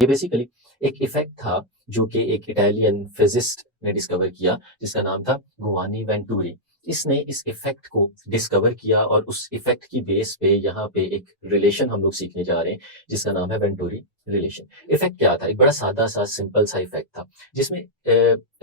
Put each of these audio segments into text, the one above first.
ये बेसिकली एक इफेक्ट था जो कि एक इटालियन फिजिस्ट ने डिस्कवर किया जिसका नाम था गुवानी वेंटूरी। इसने इस इफेक्ट को डिस्कवर किया और उस इफेक्ट की बेस पे यहाँ पे एक रिलेशन हम लोग सीखने जा रहे हैं जिसका नाम है वेंटूरी रिलेशन। इफेक्ट क्या था? एक बड़ा सादा सा सिंपल सा इफेक्ट था जिसमें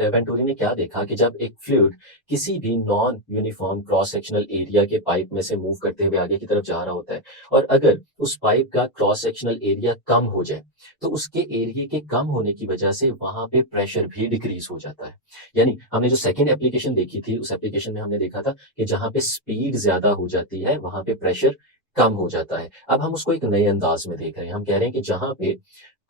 वेंटूरी ने क्या देखा कि जब एक फ्लूइड किसी भी non uniform cross sectional area के पाइप में से मूव करते हुए आगे की तरफ जा रहा होता है और अगर उस पाइप का क्रॉस सेक्शनल एरिया कम हो जाए तो उसके एरिया के कम होने की वजह से वहां पे प्रेशर भी डिक्रीज हो जाता है। यानी हमने जो सेकंड एप्लीकेशन देखी थी उस एप्लीकेशन में हमने देखा था कि जहां पे स्पीड ज्यादा हो जाती है वहां पे प्रेशर कम हो जाता है। अब हम उसको एक नए अंदाज में देख रहे हैं। हम कह रहे हैं कि जहां पे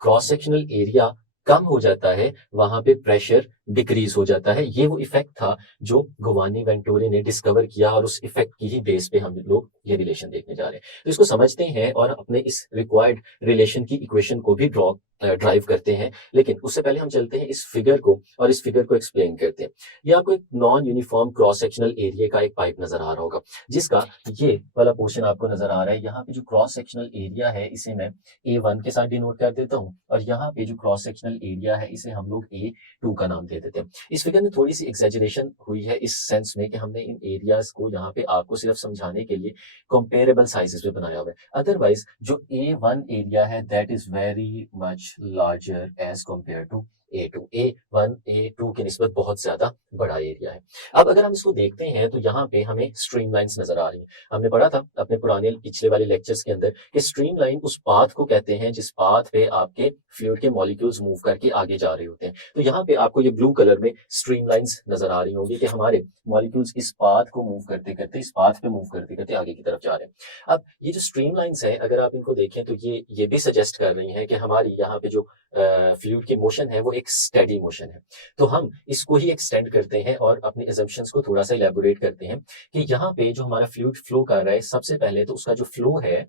क्रॉस सेक्शनल एरिया कम हो जाता है वहां पे प्रेशर डिक्रीज हो जाता है। ये वो इफेक्ट था जो गुवानी वेंटूरी ने डिस्कवर किया और उस इफेक्ट की ही बेस पे हम लोग ये रिलेशन देखने जा रहे हैं। तो इसको समझते हैं और अपने इस रिक्वायर्ड रिलेशन की इक्वेशन को भी ड्राइव करते हैं। लेकिन उससे पहले हम चलते हैं इस फिगर को और इस फिगर को एक्सप्लेन करते हैं। ये आपको एक non uniform cross sectional area का एक पाइप नजर आ रहा होगा जिसका ये वाला पोर्शन आपको नजर आ रहा है। यहाँ पे जो क्रॉस सेक्शनल एरिया है इसे मैं A1 के साथ डिनोट कर देता हूँ और यहाँ पे जो क्रॉस सेक्शनल एरिया है इसे हम लोग A2 का नाम दे देते हैं। इस फिगर में थोड़ी सी एग्जेजरेशन हुई है इस सेंस में कि हमने इन एरियाज को यहाँ पे आपको सिर्फ समझाने के लिए कंपेरेबल साइजेस पे बनाया हुआ है। अदरवाइज जो A1 एरिया है that is very much larger as compare to A2। A1 A2 की निस्बत बहुत ज्यादा बड़ा एरिया है। अब अगर हम इसको देखते हैं तो यहाँ पे हमें स्ट्रीमलाइंस नजर आ रही है। हमने पढ़ा था अपने पुराने पिछले वाले लेक्चर्स के अंदर कि स्ट्रीमलाइन उस पाथ को कहते हैं जिस पाथ पे आपके फ्लूइड के मॉलिक्यूल्स मूव करके आगे जा रहे होते हैं। तो यहाँ पे आपको ये ब्लू कलर में स्ट्रीमलाइंस नजर आ रही होंगी कि हमारे मॉलिक्यूल्स इस पाथ को मूव करते करते इस पाथ पे मूव करते करते आगे की तरफ जा रहे हैं। अब ये जो स्ट्रीमलाइंस है अगर आप इनको देखें तो ये भी सजेस्ट कर रही हैं कि हमारी यहाँ पे जो फ्लूइड की मोशन है वो एक स्टेडी मोशन है। तो हम इसको ही एक्सटेंड करते हैं और अपने assumptions को थोड़ा सा इलेबोरेट करते हैं कि यहाँ पे जो हमारा फ्लूइड फ्लो कर रहा है सबसे पहले तो उसका जो फ्लो है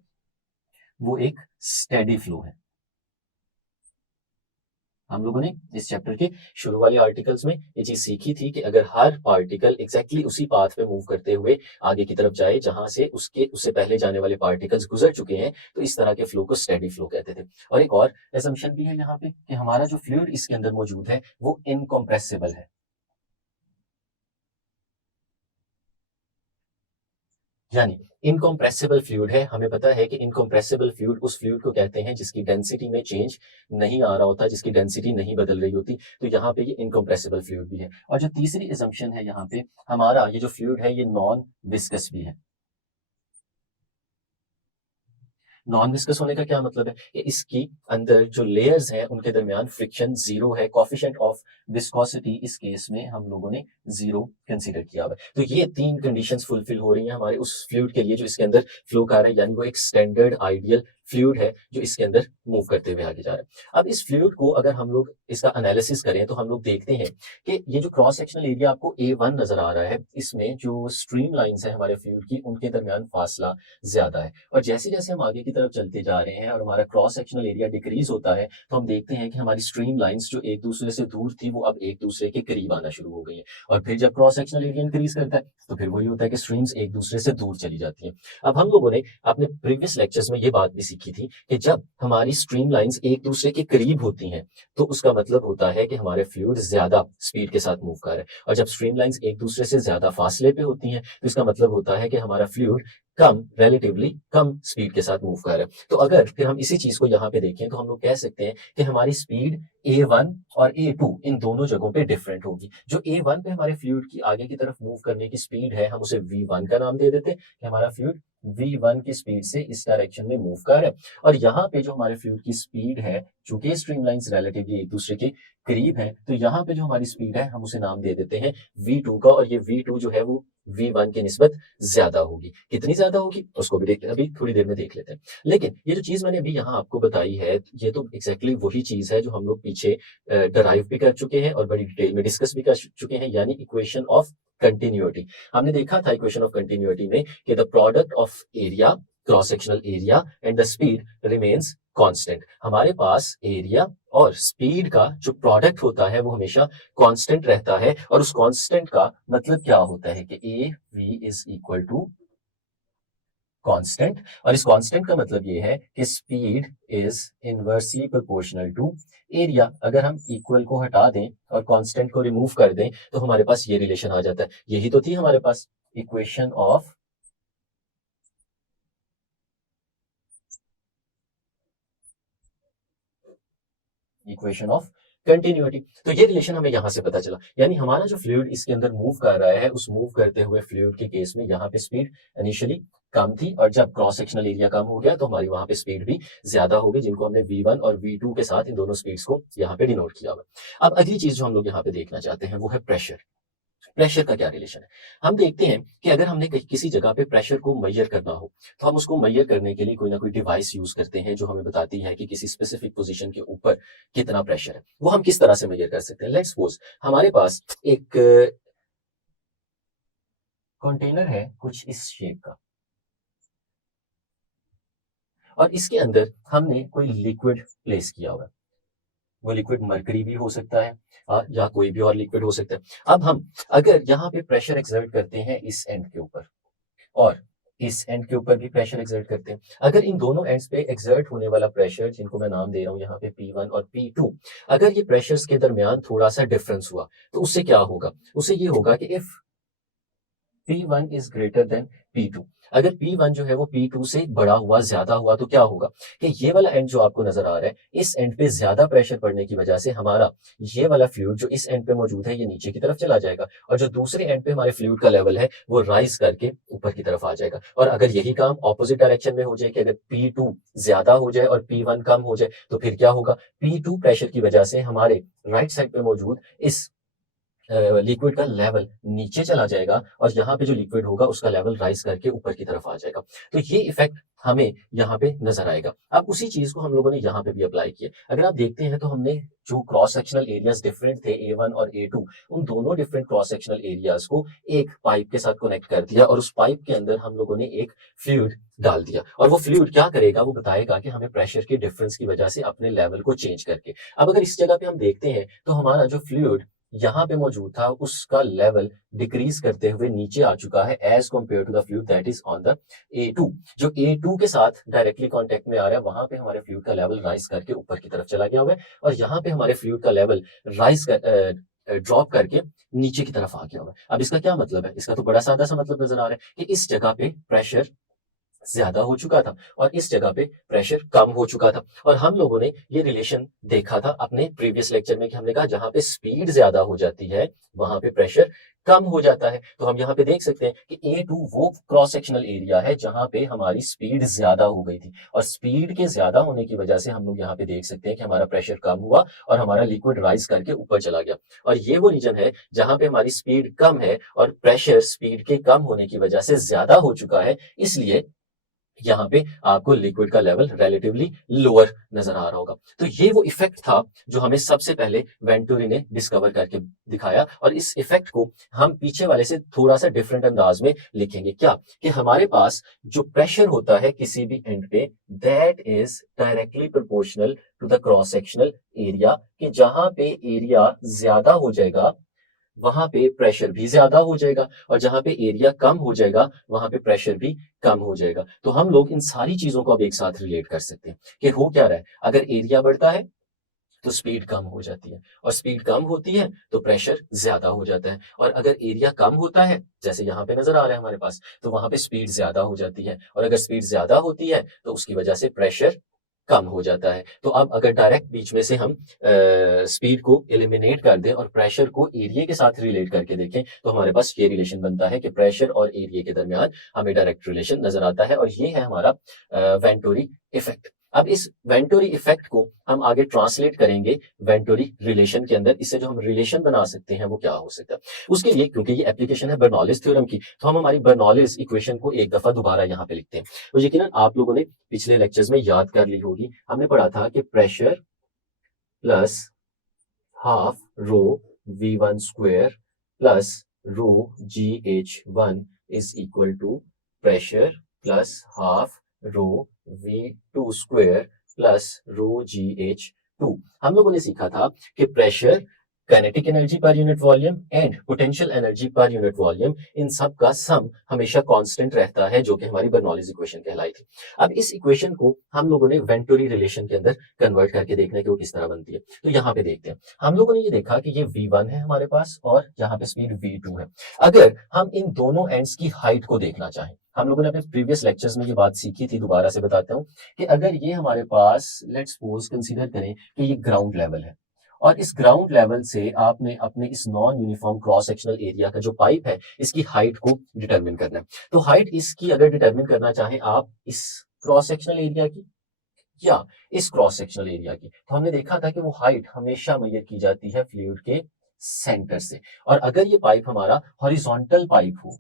वो एक स्टेडी फ्लो है। हम लोगों ने इस चैप्टर के शुरू वाले आर्टिकल्स में ये चीज सीखी थी कि अगर हर पार्टिकल एग्जैक्टली उसी पाथ पे मूव करते हुए आगे की तरफ जाए जहां से उससे पहले जाने वाले पार्टिकल्स गुजर चुके हैं तो इस तरह के फ्लो को स्टेडी फ्लो कहते थे। और एक और एजम्पशन भी है यहाँ पे कि हमारा जो फ्लूइड इसके अंदर मौजूद है वो इनकम्प्रेसिबल है। यानी इनकम्प्रेसिबल फ्लूइड है। हमें पता है कि इनकम्प्रेसिबल फ्लूइड उस फ्लूइड को कहते हैं जिसकी डेंसिटी में चेंज नहीं आ रहा होता, जिसकी डेंसिटी नहीं बदल रही होती। तो यहाँ पे ये इनकम्प्रेसिबल फ्लूइड भी है। और जो तीसरी एजम्पशन है यहाँ पे हमारा ये जो फ्लूइड है ये नॉन विस्कस भी है। नॉन विस्कस होने का क्या मतलब है कि इसकी अंदर जो लेयर्स हैं उनके दरमियान फ्रिक्शन जीरो है। कॉफिशिएंट ऑफ विस्कोसिटी इस केस में हम लोगों ने जीरो कंसीडर किया हुआ है। तो ये तीन कंडीशंस फुलफिल हो रही हैं हमारे उस फ्लूइड के लिए जो इसके अंदर फ्लो कर रहा है। यानी वो एक स्टैंडर्ड आइडियल फ्लूइड है जो इसके अंदर मूव करते हुए आगे जा रहा है। अब इस फ्लूइड को अगर हम लोग इसका एनालिसिस करें तो हम लोग देखते हैं कि ये जो क्रॉस सेक्शनल एरिया आपको A1 नजर आ रहा है इसमें जो स्ट्रीम लाइंस है हमारे फ्लूइड की उनके दरमियान फासला ज्यादा है। और जैसे जैसे हम आगे की तरफ चलते जा रहे हैं और हमारा क्रॉस सेक्शनल एरिया डिक्रीज होता है तो हम देखते हैं कि हमारी स्ट्रीम लाइंस जो एक दूसरे से दूर थी वो अब एक दूसरे के करीब आना शुरू हो गई है। और फिर जब क्रॉस सेक्शनल एरिया इंक्रीज करता है तो फिर वही होता है कि स्ट्रीम्स एक दूसरे से दूर चली जाती हैं। अब हम लोगों ने अपने प्रीवियस लेक्चर्स में ये बात भी सीखी थी कि जब हमारी स्ट्रीम लाइंस एक दूसरे के करीब होती हैं तो उसका मतलब होता है कि हमारे फ्लूइड ज्यादा स्पीड के साथ मूव कर रहे हैं। और जब स्ट्रीम लाइंस एक दूसरे से ज्यादा फासले पे होती हैं तो इसका मतलब होता है कि हमारा फ्लूइड कम रिलेटिवली कम स्पीड के साथ मूव कर रहा है। तो अगर फिर हम इसी चीज को यहाँ पे देखें तो हम लोग कह सकते हैं कि हमारी स्पीड A1 और A2 इन दोनों जगहों पे डिफरेंट होगी। जो A1 पे हमारे फ्लूइड की आगे की तरफ मूव करने की स्पीड है हम उसे V1 का नाम दे देते हैं कि हमारा फ्लूइड V1 की स्पीड से इस डायरेक्शन में मूव कर रहा है। और यहाँ पे जो हमारे फ्लूइड की स्पीड है चूंकि स्ट्रीमलाइंस रिलेटिवली एक दूसरे के करीब है तो यहाँ पे जो हमारी स्पीड है हम उसे नाम दे देते हैं V2 का। और ये V2 जो है वो V1 की निस्बत ज्यादा होगी। कितनी ज्यादा होगी उसको भी अभी थोड़ी देर में देख लेते हैं। लेकिन ये जो चीज मैंने अभी यहाँ आपको बताई है ये तो एग्जैक्टली वही चीज है जो हम लोग पीछे डराइव भी कर चुके हैं और बड़ी डिटेल में डिस्कस भी कर चुके हैं। यानी इक्वेशन ऑफ कंटिन्यूटी हमने देखा था इक्वेशन ऑफ कंटिन्यूटी में कि the product of area cross sectional area and the speed remains constant. हमारे पास एरिया और स्पीड का जो प्रोडक्ट होता है वो हमेशा कांस्टेंट रहता है। और उस कांस्टेंट का मतलब क्या होता है कि A V is equal to constant, और इस कांस्टेंट का मतलब ये है कि speed is inversely proportional to area. अगर हम इक्वल को हटा दें और कांस्टेंट को रिमूव कर दें तो हमारे पास ये रिलेशन आ जाता है। यही तो थी हमारे पास इक्वेशन ऑफ कंटिन्यूटी। तो ये रिलेशन हमें यहां से पता चला, यानी हमारा जो फ्लूइड इसके अंदर मूव कर रहा है, उस मूव करते हुए फ्लूइड के केस में यहाँ पे स्पीड इनिशियली कम थी, और जब क्रॉस सेक्शनल एरिया कम हो गया तो हमारी वहां पे स्पीड भी ज्यादा हो गई, जिनको हमने V1 और V2 के साथ इन दोनों स्पीड्स को यहाँ पे डिनोट किया हुआ। अब अगली चीज जो हम लोग यहाँ पे देखना चाहते हैं वो है प्रेशर। प्रेशर का क्या रिलेशन है? हम देखते हैं कि अगर हमने किसी जगह पे प्रेशर को मेजर करना हो तो हम उसको मेजर करने के लिए कोई ना कोई डिवाइस यूज करते हैं जो हमें बताती है कि किसी स्पेसिफिक पोजीशन के ऊपर कितना प्रेशर है। वो हम किस तरह से मेजर कर सकते हैं? लेट्स सपोज हमारे पास एक कंटेनर है कुछ इस शेप का, और इसके अंदर हमने कोई लिक्विड प्लेस किया हुआ है। वो लिक्विड मरकरी भी हो सकता है या कोई भी और लिक्विड हो सकता है। अब हम अगर यहाँ पे प्रेशर एक्सर्ट करते हैं इस एंड के ऊपर और इस एंड के ऊपर भी प्रेशर एक्सर्ट करते हैं, अगर इन दोनों एंड्स पे एक्सर्ट होने वाला प्रेशर, जिनको मैं नाम दे रहा हूँ यहाँ पे P1 और P2, अगर ये प्रेशर्स के दरमियान थोड़ा सा डिफरेंस हुआ तो उससे क्या होगा? उससे ये होगा कि if P1 is greater than P2, अगर P1 जो है वो P2 से बड़ा हुआ, ज्यादा हुआ, तो क्या होगा कि ये वाला एंड जो आपको नजर आ रहा है, इस एंड पे ज्यादा प्रेशर पड़ने की वजह से हमारा ये वाला फ्लूइड जो इस एंड पे मौजूद है ये नीचे की तरफ चला जाएगा, और जो दूसरे एंड पे हमारे फ्लूइड का लेवल है वो राइज करके ऊपर की तरफ आ जाएगा। और अगर यही काम ऑपोजिट डायरेक्शन में हो जाए कि अगर P2 ज्यादा हो जाए और P1 कम हो जाए तो फिर क्या होगा? P2 प्रेशर की वजह से हमारे राइट साइड पे मौजूद इस लिक्विड का लेवल नीचे चला जाएगा, और यहाँ पे जो लिक्विड होगा उसका लेवल राइज करके ऊपर की तरफ आ जाएगा। तो ये इफेक्ट हमें यहाँ पे नजर आएगा। अब उसी चीज को हम लोगों ने यहाँ पे भी अप्लाई किया। अगर आप देखते हैं तो हमने जो क्रॉस सेक्शनल एरियाज डिफरेंट थे A1 और A2, उन दोनों डिफरेंट क्रॉस सेक्शनल एरियाज को एक पाइप के साथ कनेक्ट कर दिया, और उस पाइप के अंदर हम लोगों ने एक फ्लूइड डाल दिया, और वो फ्लूइड क्या करेगा? वो बताएगा कि हमें प्रेशर के डिफरेंस की वजह से अपने लेवल को चेंज करके। अब अगर इस जगह पे हम देखते हैं तो हमारा जो फ्लूइड यहाँ पे मौजूद था उसका लेवल डिक्रीज करते हुए नीचे आ चुका है as compare to the fluid that is on the A2। जो A2 के साथ डायरेक्टली कांटेक्ट में आ रहा है वहां पे हमारे फ्लूइड का लेवल राइज करके ऊपर की तरफ चला गया हुआ है, और यहाँ पे हमारे फ्लूइड का लेवल राइज कर ड्रॉप करके नीचे की तरफ आ गया हुआ है। अब इसका क्या मतलब है? इसका तो बड़ा सादा सा मतलब नजर आ रहा है कि इस जगह पे प्रेशर ज्यादा हो चुका था और इस जगह पे प्रेशर कम हो चुका था। और हम लोगों ने ये रिलेशन देखा था अपने प्रीवियस लेक्चर में कि हमने कहा जहां पे स्पीड ज्यादा हो जाती है वहां पे प्रेशर कम हो जाता है। तो हम यहाँ पे देख सकते हैं कि A2 वो क्रॉस सेक्शनल एरिया है जहां पे हमारी स्पीड ज्यादा हो गई थी, और स्पीड के ज्यादा होने की वजह से हम लोग यहाँ पे देख सकते हैं कि हमारा प्रेशर कम हुआ और हमारा लिक्विड राइज करके ऊपर चला गया। और ये वो रीजन है जहां पे हमारी स्पीड कम है और प्रेशर स्पीड के कम होने की वजह से ज्यादा हो चुका है, इसलिए यहाँ पे आपको लिक्विड का लेवल रिलेटिवली लोअर नजर आ रहा होगा। तो ये वो इफेक्ट था जो हमें सबसे पहले वेंटूरी ने डिस्कवर करके दिखाया, और इस इफेक्ट को हम पीछे वाले से थोड़ा सा डिफरेंट अंदाज में लिखेंगे। क्या कि हमारे पास जो प्रेशर होता है किसी भी एंड पे, that is directly proportional to the cross sectional area, कि जहां पे एरिया ज्यादा हो जाएगा वहां पे प्रेशर भी ज्यादा हो जाएगा, और जहां पे एरिया कम हो जाएगा वहां पे प्रेशर भी कम हो जाएगा। तो हम लोग इन सारी चीजों को अब एक साथ रिलेट कर सकते हैं कि हो क्या रहा है। अगर एरिया बढ़ता है तो स्पीड कम हो जाती है, और स्पीड कम होती है तो प्रेशर ज्यादा हो जाता है, और अगर एरिया कम होता है जैसे यहाँ पे नजर आ रहा है हमारे पास, तो वहां पे स्पीड ज्यादा हो जाती है, और अगर स्पीड ज्यादा होती है तो उसकी वजह से प्रेशर कम हो जाता है। तो अब अगर डायरेक्ट बीच में से हम स्पीड को एलिमिनेट कर दें और प्रेशर को एरिया के साथ रिलेट करके देखें तो हमारे पास ये रिलेशन बनता है कि प्रेशर और एरिया के दरमियान हमें डायरेक्ट रिलेशन नजर आता है, और ये है हमारा वेंटूरी इफेक्ट। अब इस वेंटूरी इफेक्ट को हम आगे ट्रांसलेट करेंगे वेंटूरी रिलेशन के अंदर। इससे जो हम रिलेशन बना सकते हैं वो क्या हो सकता है? उसके लिए, क्योंकि ये एप्लीकेशन है बर्नौलीज थ्योरम की, तो हम हमारी बर्नौलीज इक्वेशन को एक दफा दोबारा यहाँ पे लिखते हैं। तो यकीनन आप लोगों ने पिछले लेक्चर्स में याद कर ली होगी, हमने पढ़ा था कि pressure plus half rho V1 square plus rho GH1 is equal to pressure plus half rho V2 square plus rho GH2। हम लोगों ने सीखा था कि pressure kinetic energy per unit volume and potential energy per unit volume, इन सब का सम हमेशा कांस्टेंट रहता है, जो कि हमारी बर्नौलीज इक्वेशन कहलाई थी। अब इस इक्वेशन को हम लोगों ने वेंटुरी रिलेशन के अंदर कन्वर्ट करके देखने की वो किस तरह बनती है। तो यहाँ पे देखते हैं, हम लोगों ने ये देखा कि ये v1 है हमारे पास और यहाँ पे स्पीड v2 है। अगर हम इन दोनों एंड्स की हाइट को देखना चाहें, हम लोगों ने अपने प्रीवियस लेक्चर्स में ये बात सीखी थी, दोबारा से बताता हूँ कि अगर ये हमारे पास लेट्स सपोज कंसीडर करें कि ये ग्राउंड लेवल है और इस ग्राउंड लेवल से आपने अपने इस non uniform cross sectional area का जो पाइप है इसकी हाइट को डिटरमिन करना है। तो हाइट इसकी अगर डिटरमिन करना चाहें आप इस क्रॉस सेक्शनल एरिया की या इस क्रॉस सेक्शनल एरिया की, तो हमने देखा था कि वो हाइट हमेशा मेजर की जाती है फ्लूइड के सेंटर से। और अगर ये पाइप हमारा हॉरिजॉन्टल पाइप हो,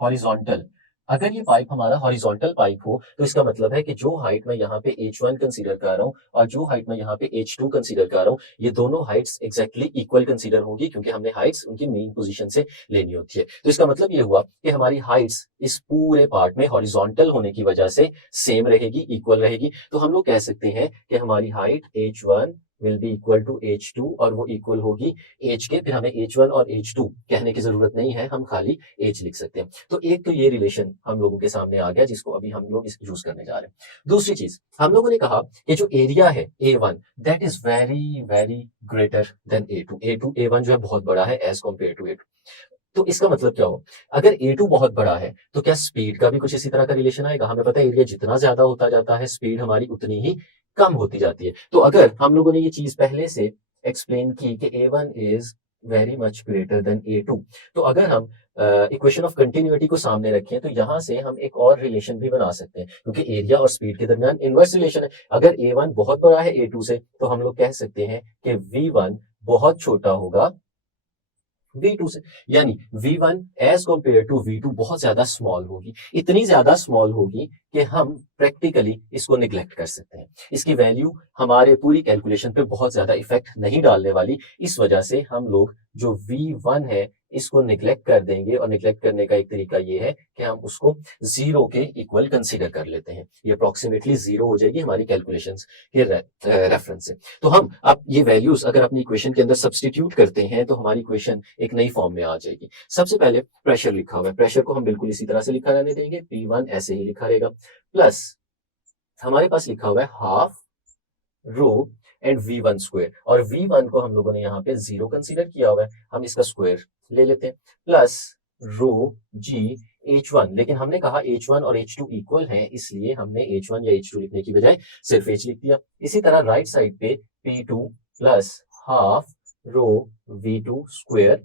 हॉरिजॉन्टल, अगर ये पाइप हमारा हॉरिजॉन्टल पाइप हो तो इसका मतलब है कि जो हाइट मैं यहाँ पे h1 कंसीडर कर रहा हूँ और जो हाइट मैं यहाँ पे h2 कंसीडर कर रहा हूँ, ये दोनों हाइट्स एग्जैक्टली इक्वल कंसीडर होंगी, क्योंकि हमने हाइट्स उनकी मेन पोजीशन से लेनी होती है। तो इसका मतलब ये हुआ कि हमारी हाइट्स इस पूरे पार्ट में हॉरिजॉन्टल होने की वजह से सेम रहेगी, इक्वल रहेगी। तो हम लोग कह सकते हैं कि हमारी height h1 will be equal to h2 और वो इक्वल होगी h के। फिर हमें h1 और h2 कहने की जरूरत नहीं है, हम खाली h लिख सकते हैं। तो एक तो ये रिलेशन हम लोगों के सामने आ गया, जिसको अभी हम लोग यूज करने जा रहे हैं। दूसरी चीज, हम लोगों ने कहा कि जो एरिया है A1 that is very very greater than A2। A1 जो है बहुत बड़ा है एज कम्पेयर टू A2। तो इसका मतलब क्या हो, अगर A2 बहुत बड़ा है तो क्या स्पीड का भी कुछ इसी तरह का रिलेशन आएगा? हमें पता है एरिया जितना ज्यादा होता जाता है स्पीड हमारी उतनी ही कम होती जाती है। तो अगर हम लोगों ने ये चीज पहले से एक्सप्लेन की कि A1 is very much greater than A2, तो अगर हम इक्वेशन ऑफ कंटिन्यूटी को सामने रखें तो यहां से हम एक और रिलेशन भी बना सकते हैं, क्योंकि एरिया और स्पीड के दरमियान इनवर्स रिलेशन है। अगर A1 बहुत बड़ा है A2 से तो हम लोग कह सकते हैं कि V1 बहुत छोटा होगा V2 से, यानी V1 as compare to V2 बहुत ज्यादा स्मॉल होगी, इतनी ज्यादा स्मॉल होगी कि हम प्रैक्टिकली इसको निग्लेक्ट कर सकते हैं। इसकी वैल्यू हमारे पूरी कैलकुलेशन पे बहुत ज्यादा इफेक्ट नहीं डालने वाली। इस वजह से हम लोग जो V1 है इसको निग्लेक्ट कर देंगे, और निग्लेक्ट करने का एक तरीका ये है कि हम उसको जीरो के इक्वल कंसीडर कर लेते हैं। ये अप्रोक्सीमेटली जीरो हो जाएगी हमारी कैलकुलेशंस के रेफरेंस से। तो हम अब ये वैल्यूज अगर अपनी इक्वेशन के अंदर सब्सटीट्यूट करते हैं तो हमारी इक्वेशन एक नई फॉर्म में आ जाएगी। सबसे पहले प्रेशर लिखा हुआ है, प्रेशर को हम बिल्कुल इसी तरह से लिखा रहने देंगे, P1 ऐसे ही लिखा रहेगा, प्लस हमारे पास लिखा हुआ है half row and V1 square, और V1 को हम लोगों ने यहाँ पे जीरो कंसीडर किया हुआ है, हम इसका स्क्वायर ले लेते हैं, प्लस रो G H1। लेकिन हमने कहा H1 और H2 इक्वल हैं, इसलिए हमने H1 या H2 लिखने की बजाय सिर्फ H लिख दिया। इसी तरह राइट साइड पे P2 plus half rho V2 square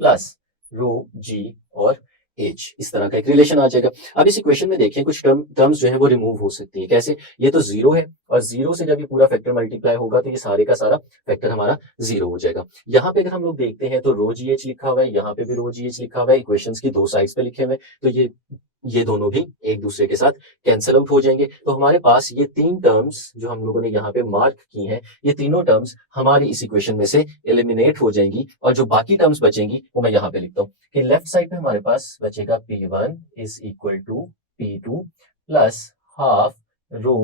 plus रो G और H, इस तरह का एक रिलेशन आ जाएगा। अब इस इक्वेशन में देखें कुछ टर्म्स जो है वो रिमूव हो सकती है। कैसे? ये तो जीरो है और जीरो से जब ये पूरा फैक्टर मल्टीप्लाई होगा तो ये सारे का सारा फैक्टर हमारा जीरो हो जाएगा। यहाँ पे अगर हम लोग देखते हैं तो रो GH लिखा हुआ है, यहाँ पे भी रो GH लिखा हुआ है, इक्वेशंस की दो साइड्स पे लिखे हुए हैं, तो ये दोनों भी एक दूसरे के साथ कैंसिल आउट हो जाएंगे। तो हमारे पास ये तीन टर्म्स जो हम लोगों ने यहाँ पे मार्क की हैं, ये तीनों टर्म्स हमारी इस इक्वेशन में से एलिमिनेट हो जाएंगी, और जो बाकी टर्म्स बचेंगी वो मैं यहाँ पे लिखता हूँ कि लेफ्ट साइड पे हमारे पास बचेगा P1 is equal to P2 plus half rho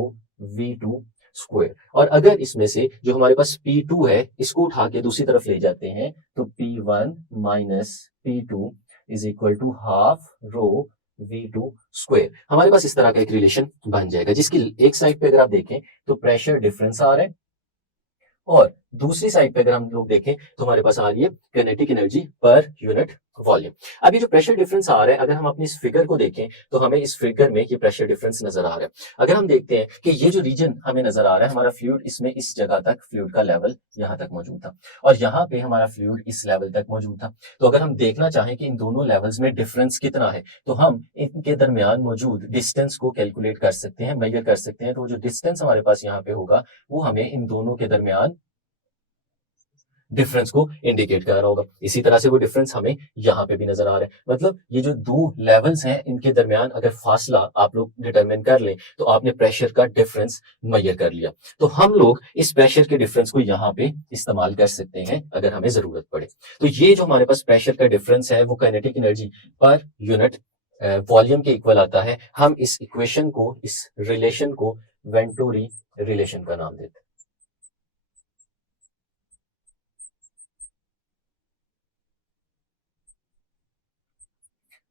V2 square. और अगर इसमें से जो हमारे पास P2 है इसको उठा के दूसरी तरफ ले जाते हैं तो P1 minus P2 is equal to half rho V2 square. हमारे पास इस तरह का एक रिलेशन बन जाएगा, जिसकी एक साइड पे अगर आप देखें तो प्रेशर डिफरेंस आ रहा है, और दूसरी साइड पे अगर हम लोग देखें तो हमारे पास आ रही है kinetic energy per unit volume. अब ये जो प्रेशर डिफरेंस आ रहा है, अगर हम अपनी इस फिगर को देखें तो हमें इस फिगर में ये प्रेशर डिफरेंस नजर आ रहा है। अगर हम देखते हैं कि ये जो रीजन हमें नजर आ रहा है, हमारा फ्लूइड इसमें इस जगह तक फ्लूइड का लेवल यहाँ तक मौजूद था, और यहाँ पे हमारा फ्लूइड इस लेवल तक मौजूद था। तो अगर हम देखना चाहें कि इन दोनों लेवल्स में डिफरेंस कितना है, तो हम इनके दरमियान मौजूद डिस्टेंस को कैलकुलेट कर सकते हैं, मेजर कर सकते हैं। तो जो डिस्टेंस हमारे पास यहाँ पे होगा वो हमें इन दोनों के दरमियान डिफरेंस को इंडिकेट कर रहा होगा। इसी तरह से वो डिफरेंस हमें यहाँ पे भी नजर आ रहा है। मतलब ये जो दो लेवल्स हैं इनके दरमियान अगर फासला आप लोग डिटरमिन कर लें तो आपने प्रेशर का डिफरेंस मेजर कर लिया। तो हम लोग इस प्रेशर के डिफरेंस को यहाँ पे इस्तेमाल कर सकते हैं अगर हमें जरूरत पड़े। तो ये जो हमारे पास प्रेशर का डिफरेंस है वो kinetic energy per unit volume के इक्वल आता है। हम इस इक्वेशन को, इस रिलेशन को वेंटूरी रिलेशन का नाम देते हैं।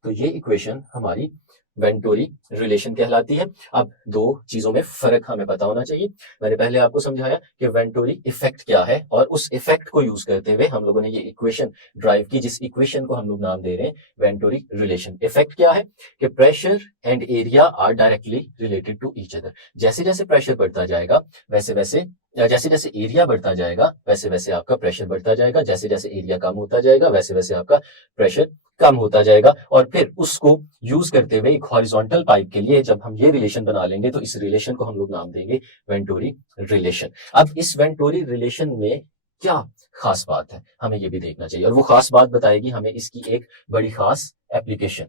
तो ये इक्वेशन हमारी वेंटोरी रिलेशन कहलाती है। अब दो चीजों में फर्क हमें पता होना चाहिए। मैंने पहले आपको समझाया कि वेंटोरी इफेक्ट क्या है और उस इफेक्ट को यूज करते हुए हम लोगों ने ये इक्वेशन ड्राइव की, जिस इक्वेशन को हम लोग नाम दे रहे हैं वेंटोरी रिलेशन। इफेक्ट क्या है कि pressure and area are directly related to each other. जैसे जैसे प्रेशर बढ़ता जाएगा वैसे वैसे जैसे जैसे एरिया बढ़ता जाएगा वैसे वैसे आपका प्रेशर बढ़ता जाएगा, जैसे जैसे एरिया कम होता जाएगा वैसे वैसे आपका प्रेशर कम होता जाएगा। और फिर उसको यूज करते हुए एक हॉरिजॉन्टल पाइप के लिए जब हम ये रिलेशन बना लेंगे तो इस रिलेशन को हम लोग नाम देंगे वेंटोरी रिलेशन। अब इस वेंटोरी रिलेशन में क्या खास बात है हमें ये भी देखना चाहिए, और वो खास बात बताएगी हमें इसकी एक बड़ी खास एप्लीकेशन।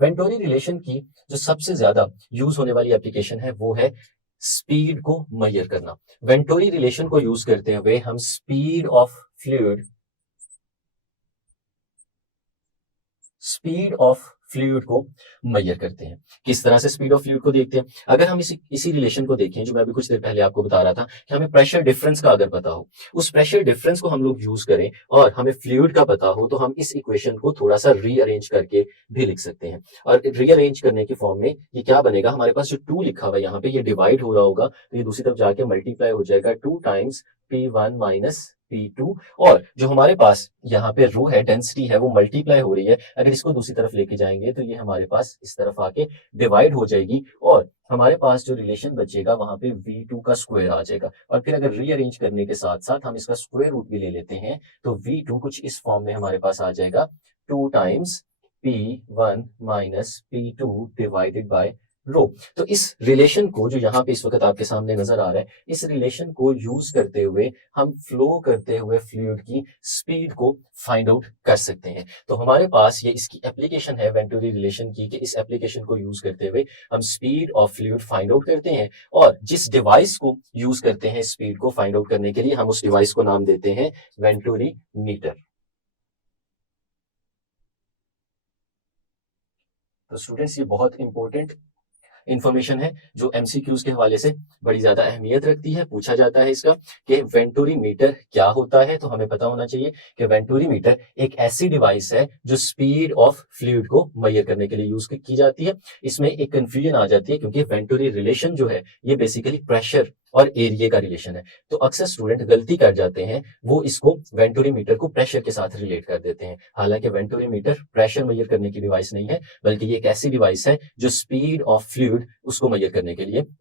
वेंटोरी रिलेशन की जो सबसे ज्यादा यूज होने वाली एप्लीकेशन है वो है स्पीड को मेजर करना। वेंटोरी रिलेशन को यूज करते हुए हम स्पीड ऑफ फ्लूइड को मेजर करते हैं। किस तरह से स्पीड ऑफ फ्लूइड को देखते हैं? अगर हम इसी रिलेशन को देखें जो मैं अभी कुछ देर पहले आपको बता रहा था कि हमें प्रेशर डिफरेंस का अगर पता हो, उस प्रेशर डिफरेंस को हम लोग यूज करें और हमें फ्लूइड का पता हो, तो हम इस इक्वेशन को थोड़ा सा रीअरेंज करके भी लिख सकते हैं। और रीअरेंज करने की फॉर्म में ये क्या बनेगा, हमारे पास जो 2 लिखा हुआ है यहाँ पे, ये डिवाइड हो रहा होगा तो ये दूसरी तरफ जाके मल्टीप्लाई हो जाएगा 2 टाइम्स P1 माइनस P2। और जो हमारे पास यहाँ पे रो है, डेंसिटी है, वो मल्टीप्लाई हो रही है। अगर इसको दूसरी तरफ लेके जाएंगे तो ये हमारे पास इस तरफ आके डिवाइड हो जाएगी और हमारे पास जो रिलेशन बचेगा वहां पे V2 का स्क्वायर आ जाएगा। और फिर अगर रीअरेंज करने के साथ साथ हम इसका स्क्वायर रूट भी ले लेते हैं तो V2 कुछ इस फॉर्म में हमारे पास आ जाएगा 2 times P1 minus P2 divided by rho. तो इस रिलेशन को जो यहाँ पे इस वक्त आपके सामने नजर आ रहा है, इस रिलेशन को यूज करते हुए हम फ्लो करते हुए फ्लूइड की स्पीड को फाइंड आउट कर सकते हैं। तो हमारे पास ये इसकी एप्लीकेशन है वेंटोरी रिलेशन की, कि इस एप्लीकेशन को यूज करते हुए हम speed of fluid find out करते हैं। और जिस डिवाइस को यूज करते हैं स्पीड को फाइंड आउट करने के लिए, हम उस डिवाइस को नाम देते हैं वेंटोरी मीटर। तो स्टूडेंट्स ये बहुत इंपॉर्टेंट इंफॉर्मेशन है जो एमसीक्यूज के हवाले से बड़ी ज्यादा अहमियत रखती है। पूछा जाता है इसका कि वेंटोरी मीटर क्या होता है, तो हमें पता होना चाहिए कि वेंटोरी मीटर एक ऐसी डिवाइस है जो स्पीड ऑफ फ्लूइड को मेजर करने के लिए यूज की जाती है। इसमें एक कंफ्यूजन आ जाती है क्योंकि वेंटोरी रिलेशन जो है ये बेसिकली प्रेशर और एरिया का रिलेशन है। तो अक्सर स्टूडेंट गलती कर जाते हैं, वो इसको वेंटोरी मीटर को प्रेशर के साथ रिलेट कर देते हैं। हालांकि वेंटोरी मीटर प्रेशर मेजर करने की डिवाइस नहीं है, बल्कि ये एक ऐसी डिवाइस है जो स्पीड ऑफ फ्लूइड उसको मेजर करने के लिए